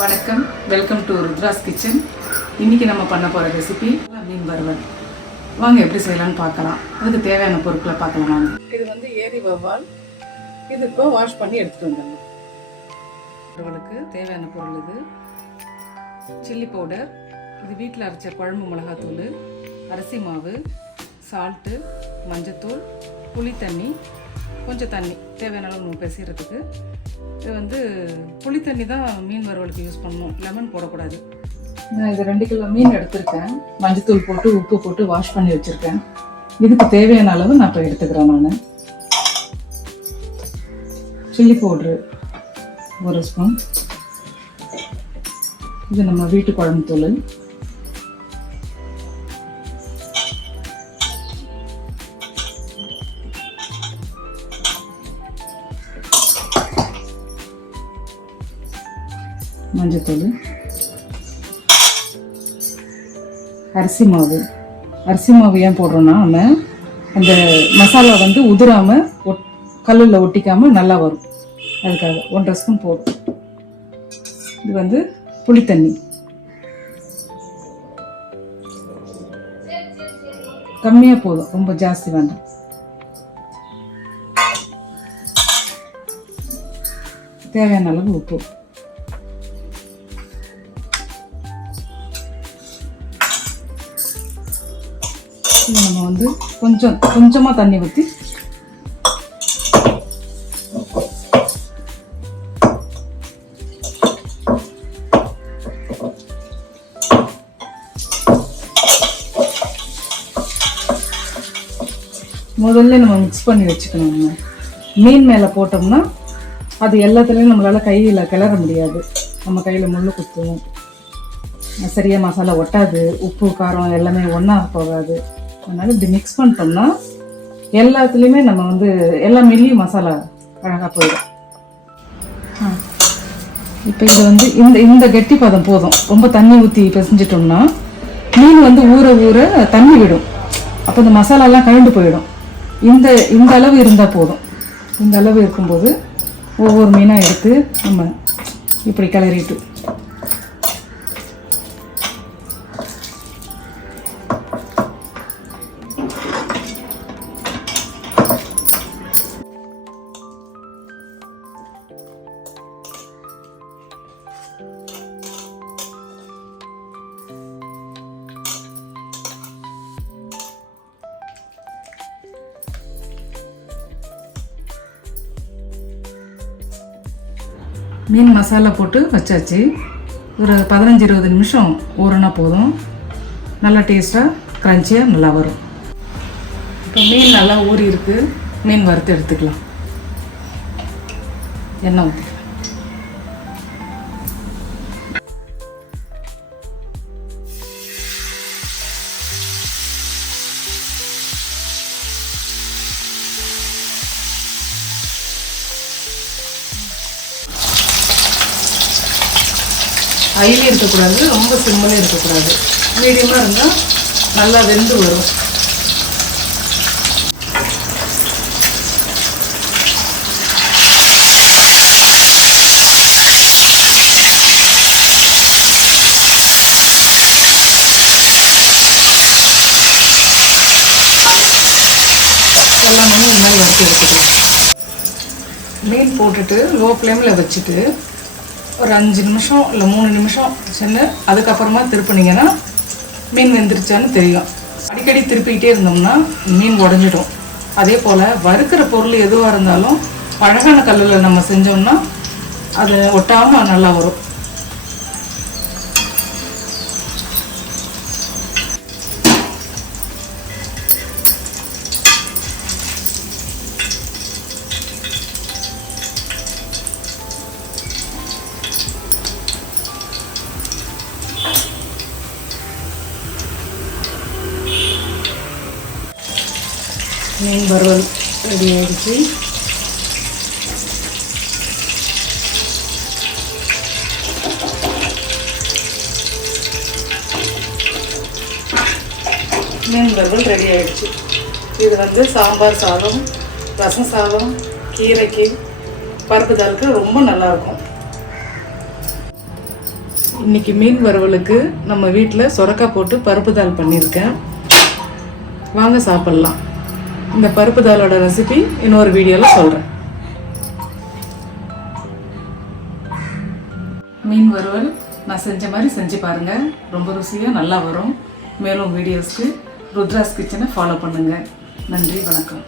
வணக்கம், welcome to Rudra's kitchen. இன்றைக்கி நம்ம பண்ண போகிற ரெசிபி மீன் வறுவல். வாங்க எப்படி செய்யலாம்னு பார்க்கலாம். அதுக்கு தேவையான பொருட்களை பார்க்கலாம் வாங்க. இது வந்து ஏரி வவ்வால். இது இப்போ வாஷ் பண்ணி எடுத்துகிட்டு வந்துடணும். வறுவலுக்கு தேவையான பொருள் இது சில்லி பவுடர், இது வீட்டில் அரைச்ச குழம்பு மிளகாத்தூள், அரிசி மாவு, சால்ட்டு, மஞ்சத்தூள், புளி தண்ணி, கொஞ்சம் தண்ணி தேவையான அளவு நம்ம பிசைறதுக்கு. இது வந்து புளி தண்ணி தான் மீன் வறுவலுக்கு யூஸ் பண்ணணும், லெமன் போடக்கூடாது. நான் இது 2 கிலோ மீன் எடுத்திருக்கேன். மஞ்சத்தூள் போட்டு உப்பு போட்டு வாஷ் பண்ணி வச்சுருக்கேன். இதுக்கு தேவையான அளவு நான் இப்போ எடுத்துக்கிறேன். நான் சில்லி பவுட்ரு 1 ஸ்பூன், இது நம்ம வீட்டு குழம்பு தூள், மஞ்சத்தூள், அரிசி மாவு. அரிசி மாவு ஏன் போடுறோன்னா, நம்ம அந்த மசாலா வந்து உதிராமல் கல்லில் ஒட்டிக்காமல் நல்லா வரும், அதுக்காக 1.5 ஸ்பூன் போடும். இது வந்து புளித்தண்ணி கம்மியாக போதும், ரொம்ப ஜாஸ்தி வேண்டாம். தேவையான அளவு உப்பு. இது நம்ம வந்து கொஞ்சமாக தண்ணி ஊற்றி முதல்ல நம்ம மிக்ஸ் பண்ணி வச்சுக்கணும். நம்ம மீன் மேலே போட்டோம்னா அது எல்லாத்துலேயும் நம்மளால் கையில் கிளற முடியாது, நம்ம கையில் முள் குத்துவோம், சரியாக மசாலா ஒட்டாது, உப்பு காரம் எல்லாமே ஒன்றா போகாது. அதனால் இப்படி மிக்ஸ் பண்ணிட்டோம்னா எல்லாத்துலேயுமே நம்ம வந்து எல்லா மீன்லேயும் மசாலா அழகாக போயிடும். இப்போ இது வந்து இந்த கெட்டி பதம் போதும். ரொம்ப தண்ணி ஊற்றி பிசைஞ்சிட்டோம்னா மீன் வந்து ஊற தண்ணி விடும், அப்போ இந்த மசாலாலாம் கழண்டு போயிடும். இந்த அளவு இருந்தால் போதும். இந்த அளவு இருக்கும்போது ஒவ்வொரு மீனாக எடுத்து நம்ம இப்படி கிளறிட்டு மீன் மசாலா போட்டு வச்சாச்சு. ஒரு 15-20 நிமிஷம் ஊறினா போதும். நல்லா டேஸ்ட்டாக க்ரன்ச்சியாக நல்லா வரும். இப்போ மீன் நல்லா ஊறி இருக்கு. மீன் வறுத்து எடுத்துக்கலாம். எண்ணெய் ஊற்றி ஹைலே இருக்கக்கூடாது, ரொம்ப சிம்மிலே இருக்கக்கூடாது, மீடியமாக இருந்தால் நல்லா வெந்து வரும். எல்லாமே இந்த மாதிரி வறுத்து எடுத்துக்கலாம். மீன் போட்டுட்டு லோ ஃப்ளேமில் வச்சுட்டு ஒரு 5 நிமிஷம் இல்லை 3 நிமிஷம் சென்று அதுக்கப்புறமா திருப்பினீங்கன்னா மீன் வெந்துருச்சான்னு தெரியும். அடிக்கடி திருப்பிக்கிட்டே இருந்தோம்னா மீன் உடஞ்சிடும். அதே போல் வறுக்கிற பொருள் எதுவாக இருந்தாலும் அழகான கல்லில் நம்ம செஞ்சோம்னா அது ஒட்டாமல் நல்லா வரும். மீன் வறுவல் ரெடி ஆகிடுச்சு. மீன் வறுவல் ரெடி ஆகிடுச்சு. இது வந்து சாம்பார் சாதம், ரசம் சாதம், கீரைக்கு, பருப்பு தாலுக்கு ரொம்ப நல்லாயிருக்கும். இன்றைக்கி மீன் வறுவலுக்கு நம்ம வீட்டில் சொரக்காய் போட்டு பருப்பு தால் பண்ணியிருக்கேன். வாங்க சாப்பிட்லாம். இந்த பருப்பு தாலோட ரெசிபி இன்னொரு வீடியோவில் சொல்கிறேன். மீன் வறுவல் நான் செஞ்ச மாதிரி செஞ்சு பாருங்கள். ரொம்ப ருசியாக நல்லா வரும். மேலும் வீடியோஸ்க்கு ருத்ராஸ் கிச்சனை ஃபாலோ பண்ணுங்கள். நன்றி, வணக்கம்.